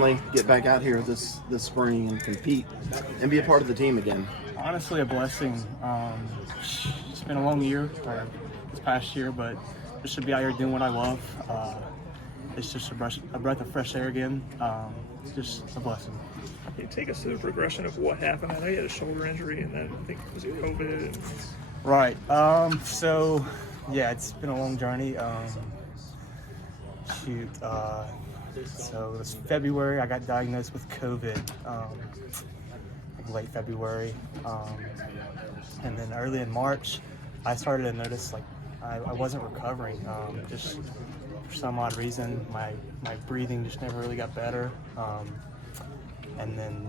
Get back out here this spring and compete and be a part of the team again? Honestly, a blessing. It's been a long year, or this past year, but just to be out here doing what I love, it's just a breath of fresh air again. It's just a blessing. Can you take us through the progression of what happened? I know you had a shoulder injury, and then I think it was COVID. Right. So, yeah, it's been a long journey. So it was February. I got diagnosed with COVID, like late February, and then early in March, I started to notice like I wasn't recovering. Just for some odd reason, my breathing just never really got better, and then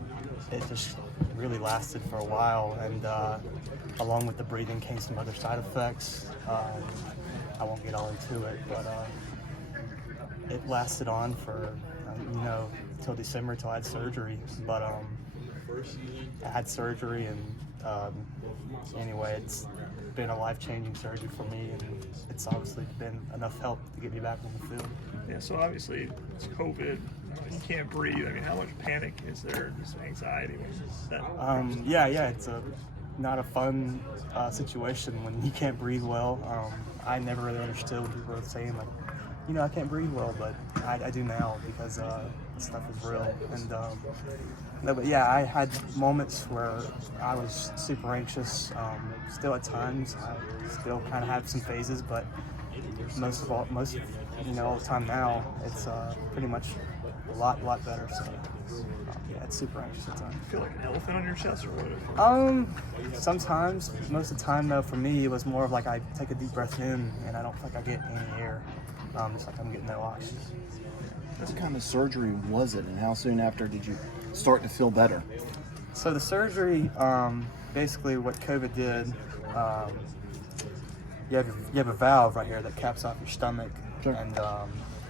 it just really lasted for a while. And along with the breathing came some other side effects. I won't get all into it, but it lasted on for till December, till I had surgery. But I had surgery, and anyway, it's been a life-changing surgery for me, and it's obviously been enough help to get me back on the field. Yeah, so obviously it's COVID. You can't breathe. I mean, how much panic is there? Just anxiety? Yeah, it's not a fun situation when you can't breathe well. I never really understood when people were saying like, I can't breathe well, but I do now because this stuff is real. And but yeah, I had moments where I was super anxious. Still at times, I still kind of have some phases, but most all the time now, it's pretty much a lot better. So yeah, it's super anxious at times. You feel like an elephant on your chest, or what? Sometimes. Most of the time, though, for me, it was more of like I take a deep breath in, and I don't think I get any air. It's like I'm getting no oxygen. What kind of surgery was it, and how soon after did you start to feel better? So the surgery, basically what COVID did, you have a valve right here that caps off your stomach. Sure. And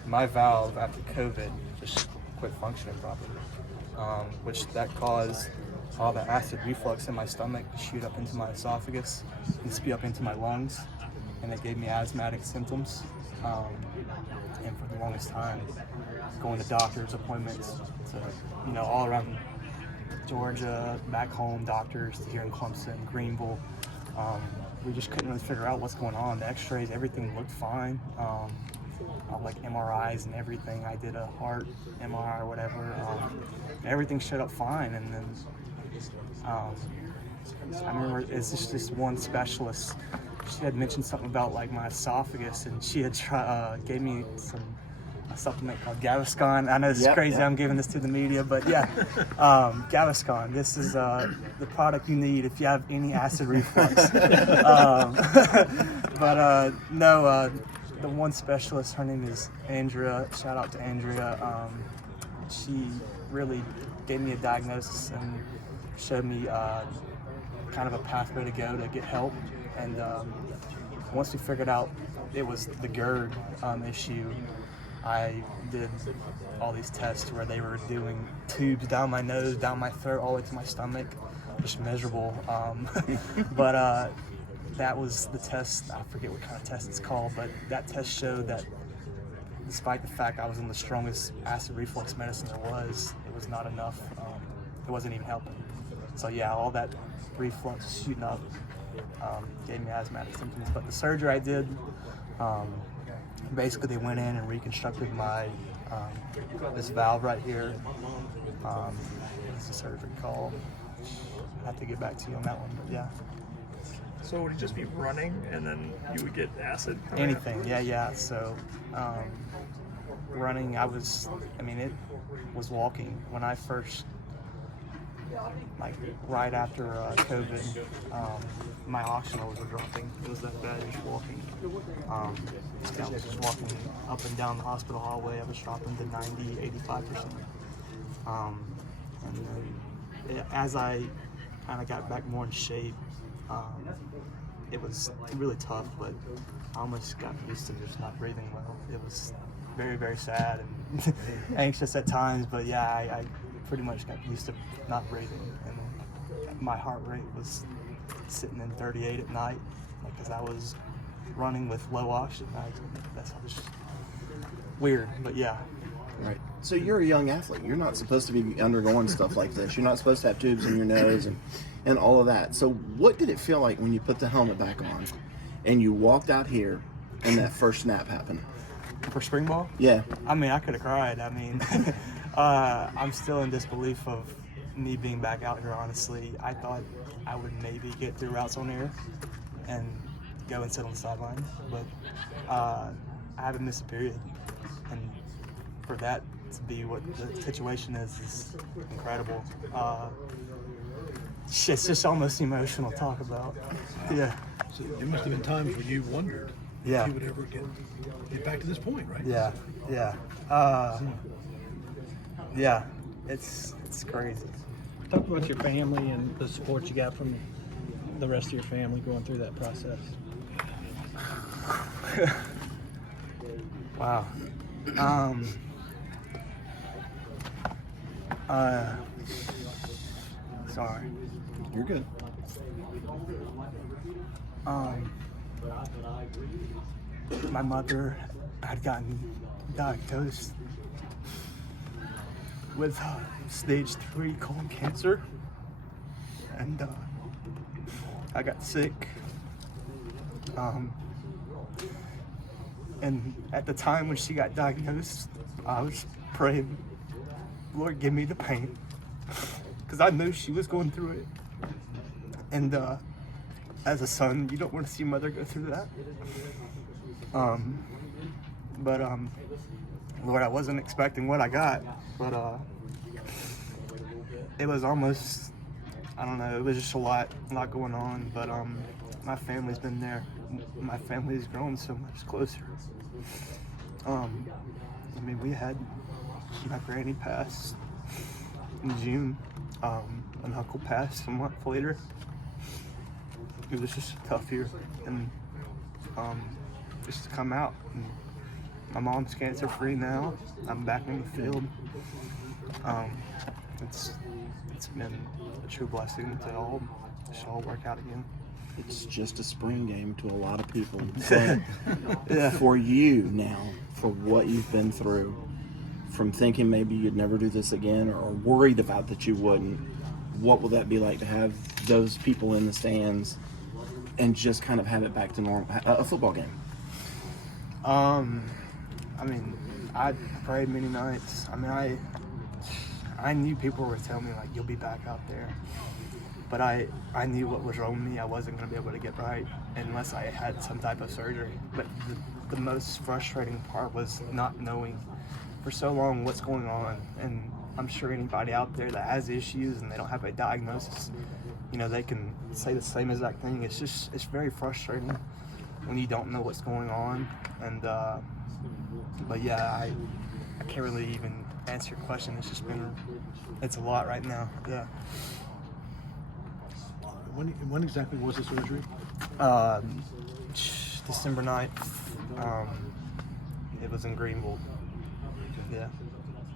my valve after COVID just quit functioning properly, which that caused all the acid reflux in my stomach to shoot up into my esophagus and spew up into my lungs, and it gave me asthmatic symptoms. And for the longest time, going to doctor's appointments to, all around Georgia, back home, doctors here in Clemson, Greenville. We just couldn't really figure out what's going on. The x-rays, everything looked fine. Like MRIs and everything. I did a heart MRI or whatever. Everything showed up fine. And then I remember it's just this one specialist. She had mentioned something about like my esophagus, and she had gave me a supplement called Gaviscon. I know this is crazy. Yeah. I'm giving this to the media, but yeah, Gaviscon. This is the product you need if you have any acid reflux. No, the one specialist, her name is Andrea. Shout out to Andrea. She really gave me a diagnosis and showed me kind of a pathway to go to get help. And once we figured out it was the GERD issue, I did all these tests where they were doing tubes down my nose, down my throat, all the way to my stomach, just miserable. But that was the test. I forget what kind of test it's called, but that test showed that despite the fact I was on the strongest acid reflux medicine there was, it was not enough. It wasn't even helping. So yeah, all that reflux shooting up gave me asthmatic symptoms. But the surgery I did, basically they went in and reconstructed my this valve right here. What's the surgery called? I have to get back to you on that one, but yeah. So would it just be running, and then you would get acid? Anything, yeah. So running, it was walking. When I first, like right after COVID, my oxygen levels were dropping. It was that bad, just walking. I was just walking up and down the hospital hallway. I was dropping to 90, 85%. And then as I kind of got back more in shape, it was really tough, but I almost got used to just not breathing well. It was very, very sad and anxious at times, but yeah, I pretty much got used to not breathing, and my heart rate was sitting in 38 at night, because I was running with low oxygen. That's just weird, but yeah. Right. So you're a young athlete. You're not supposed to be undergoing stuff like this. You're not supposed to have tubes in your nose and all of that. So what did it feel like when you put the helmet back on and you walked out here and that first snap happened? For spring ball? Yeah. I mean, I could have cried. I mean, I'm still in disbelief of me being back out here, honestly. I thought I would maybe get through routes on air and go and sit on the sideline, but I haven't missed a period. And for that to be what the situation is incredible. It's just almost emotional to talk about. Yeah. So there must have been times when you wondered Yeah. if you would ever get back to this point, right? Yeah. Yeah. It's crazy. Talk about your family and the support you got from the rest of your family going through that process. Wow. Sorry. You're good. My mother had gotten diagnosed with stage 3 colon cancer, and I got sick. And at the time when she got diagnosed, I was praying, Lord, give me the pain, because I knew she was going through it. And as a son, you don't want to see mother go through that. But Lord, I wasn't expecting what I got, but it was almost, I don't know, it was just a lot going on. But my family's been there. My family's grown so much closer. I mean, we had my granny pass in June. An uncle passed a month later. It was just a tough year, and just to come out. And my mom's cancer free now. I'm back in the field. It's been a true blessing to all work out again. It's just a spring game to a lot of people. But for you now, for what you've been through, from thinking maybe you'd never do this again or worried about that you wouldn't, what will that be like to have those people in the stands and just kind of have it back to normal, a football game? I mean, I prayed many nights. I mean, I knew people were telling me, like, you'll be back out there. But I knew what was wrong with me. I wasn't going to be able to get right unless I had some type of surgery. But the most frustrating part was not knowing for so long what's going on. And I'm sure anybody out there that has issues and they don't have a diagnosis, you know, they can say the same exact thing. It's very frustrating when you don't know what's going on. And but yeah, I can't really even answer your question. It's a lot right now. Yeah. When exactly was the surgery? December 9th. It was in Greenville. Yeah.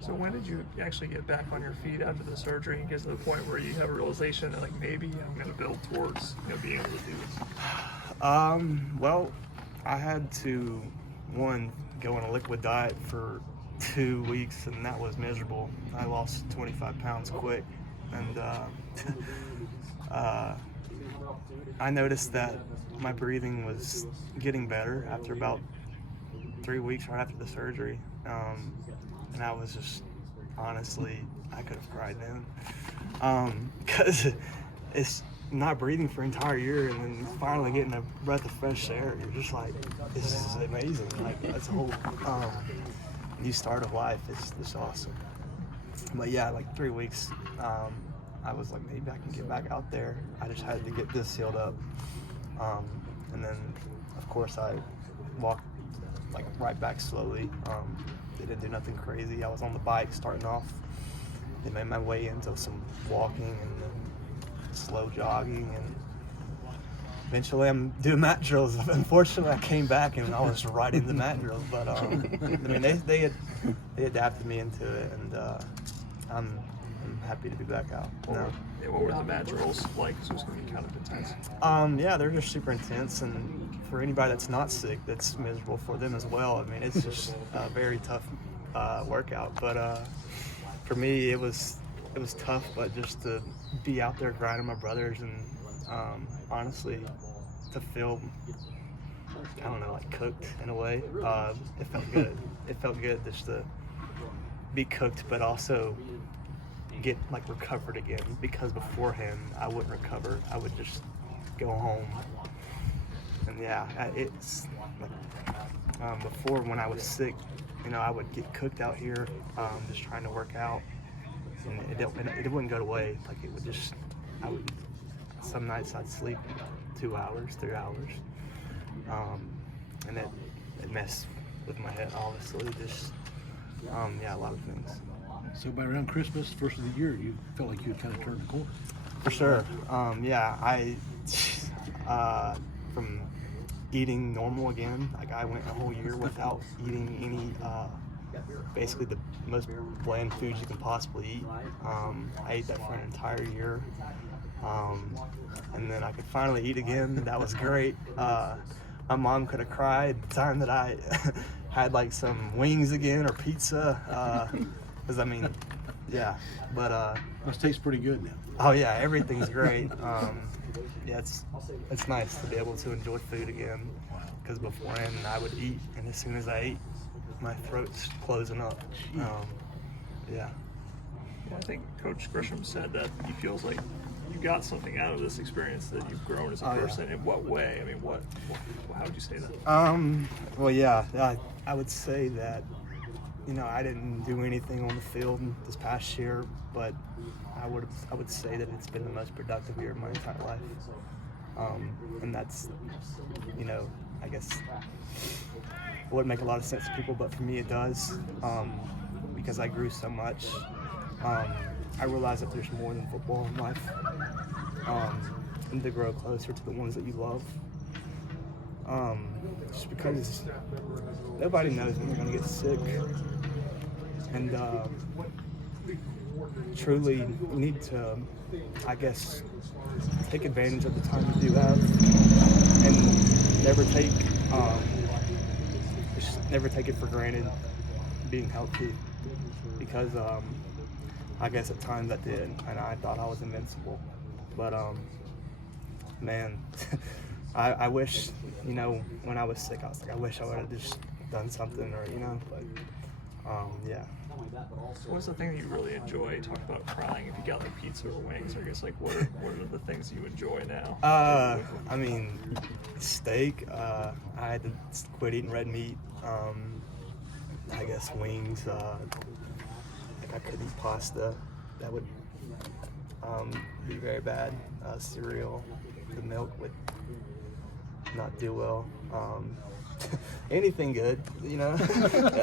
So when did you actually get back on your feet after the surgery and get to the point where you have a realization that, like, maybe I'm going to build towards, you know, being able to do this? Well, I had to, go on a liquid diet for 2 weeks, and that was miserable. I lost 25 pounds quick, and I noticed that my breathing was getting better after about 3 weeks right after the surgery. And I was just, honestly, I could have cried then. Because it's not breathing for an entire year and then finally getting a breath of fresh air. You're just like, this is amazing. Like, that's a whole new start of life. It's just awesome. But yeah, like 3 weeks, I was like, maybe I can get back out there. I just had to get this sealed up. And then, of course, I walked like right back slowly. They didn't do nothing crazy. I was on the bike starting off. They made my way into some walking and then slow jogging, and eventually I'm doing mat drills. Unfortunately, I came back and I was right in the mat drills, but I mean, they adapted me into it, and I'm happy to be back out now. Yeah, what were the mat drills like? So it's going to be kind of intense. Yeah, they're just super intense, and for anybody that's not sick, that's miserable for them as well. I mean, it's just very tough workout. But for me, it was tough. But just to be out there grinding my brothers and honestly to feel, I don't know, like cooked in a way. It felt good. It felt good just to be cooked, but also get like recovered again, because beforehand I wouldn't recover. I would just go home. And yeah, it's like before, when I was sick, I would get cooked out here, just trying to work out, and it wouldn't go away. Like it would just, some nights I'd sleep 2 hours, 3 hours, and it messed with my head, obviously. Just yeah, a lot of things. So by around Christmas, first of the year, you felt like you had kind of turned the corner. For sure. Yeah, I from eating normal again. Like I went a whole year without eating any, basically the most bland foods you can possibly eat. I ate that for an entire year, and then I could finally eat again. That was great. My mom could have cried the time that I had like some wings again or pizza, because I mean, yeah. But Must taste pretty good now. oh yeah, everything's great. Yeah, it's nice to be able to enjoy food again, because beforehand I would eat, and as soon as I ate, my throat's closing up. Yeah. Well, I think Coach Grisham said that he feels like you got something out of this experience, that you've grown as a person. In what way? I mean, how would you say that? Well, yeah, I would say that, I didn't do anything on the field this past year, but I would say that it's been the most productive year of my entire life. And that's, I guess it wouldn't make a lot of sense to people, but for me it does, because I grew so much. I realized that there's more than football in life, and to grow closer to the ones that you love. Just because nobody knows when you're going to get sick, and truly you need to, I guess, take advantage of the time you do have, and never take it for granted being healthy, because I guess at times I did, and I thought I was invincible, but man, I wish, when I was sick, I was like, I wish I would have just done something, or but yeah. What's the thing that you really enjoy? You talked about crying if you got like pizza or wings. I guess, like, what are the things you enjoy now? I mean, steak. I had to quit eating red meat. I guess wings. Like I couldn't eat pasta. That would be very bad. Cereal, the milk would not do well. Anything good,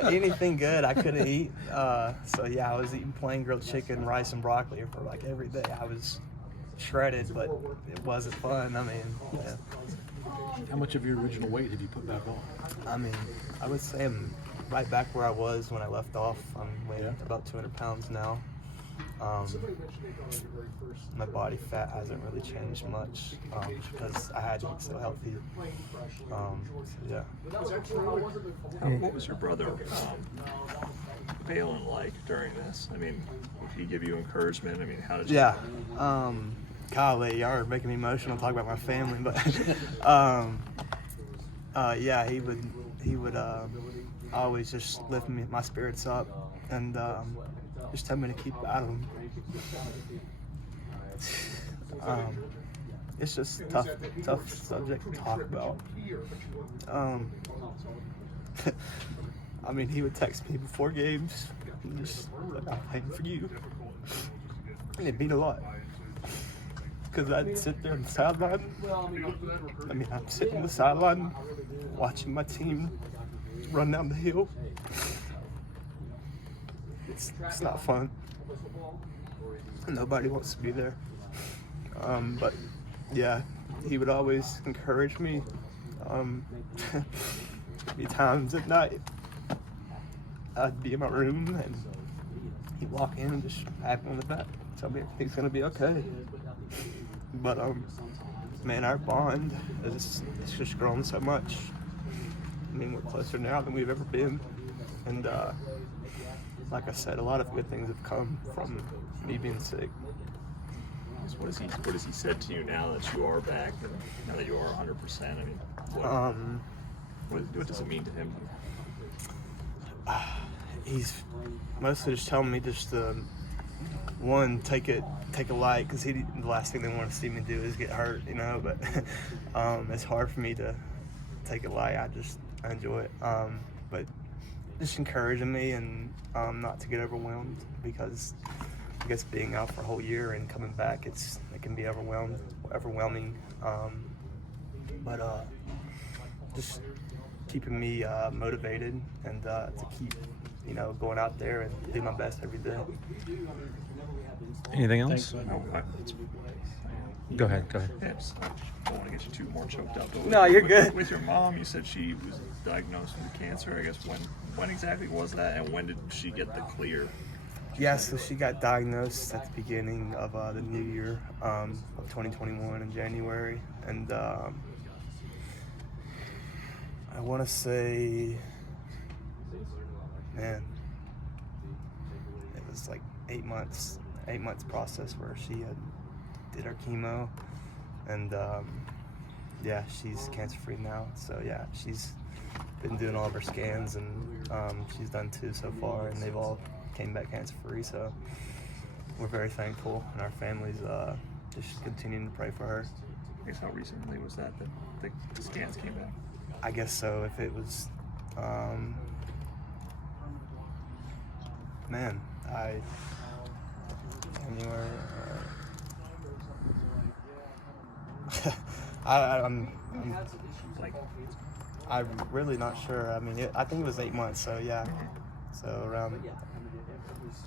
anything good I couldn't eat. So yeah, I was eating plain grilled chicken, rice, and broccoli for like every day. I was shredded, but it wasn't fun. I mean, yeah. How much of your original weight have you put back on? I mean, I would say I'm right back where I was when I left off. I'm weighing about 200 pounds now. My body fat hasn't really changed much, because I had to eat so healthy. So yeah. What was your brother Baylon like during this? I mean, did he give you encouragement? I mean, how did you? Yeah. Golly, y'all are making me emotional talking about my family, but yeah, he would always just lift my spirits up, and just tell me to keep battling. It's just tough subject to talk about. I mean, he would text me before games, and just like, I'm playing for you, and it mean a lot, because I'd sit there on the sideline. I mean, I'm sitting on the sideline watching my team run down the hill. It's not fun. Nobody wants to be there. But yeah, he would always encourage me. Be times at night I'd be in my room and he'd walk in and just pat me on the back, tell me everything's gonna be okay. But man, our bond it's just grown so much. I mean, we're closer now than we've ever been, and like I said, a lot of good things have come from me being sick. What has he said to you now that you are back and now that you are 100%? I mean, what does it mean to him? He's mostly just telling me just to take it light, because the last thing they want to see me do is get hurt, you know. But it's hard for me to take it light. I enjoy it, but just encouraging me and not to get overwhelmed, because I guess being out for a whole year and coming back, it can be overwhelming. But just keeping me motivated and to keep, going out there and do my best every day. Anything else? Thanks, bud. Go ahead. Yeah, I don't want to get you too more choked up. But No, you're good. With your mom, you said she was diagnosed with cancer. I guess when exactly was that, and when did she get the clear? Yeah, so she got diagnosed at the beginning of the new year of 2021 in January, and I want to say, man, it was like 8 months process where she did her chemo, and yeah, she's cancer free now. So yeah, she's been doing all of her scans, and she's done 2 so far, and they've all came back cancer free. So we're very thankful, and our family's just continuing to pray for her. I guess how recently was that the scans came back? I guess so. If it was, January. I'm really not sure. I mean, I think it was 8 months. So yeah. So around,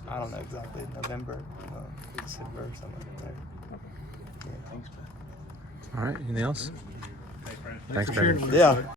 I don't know exactly, November, December, or something like that. All right. Anything else? Thanks, Thanks, for sharing Brandon. with us. Yeah.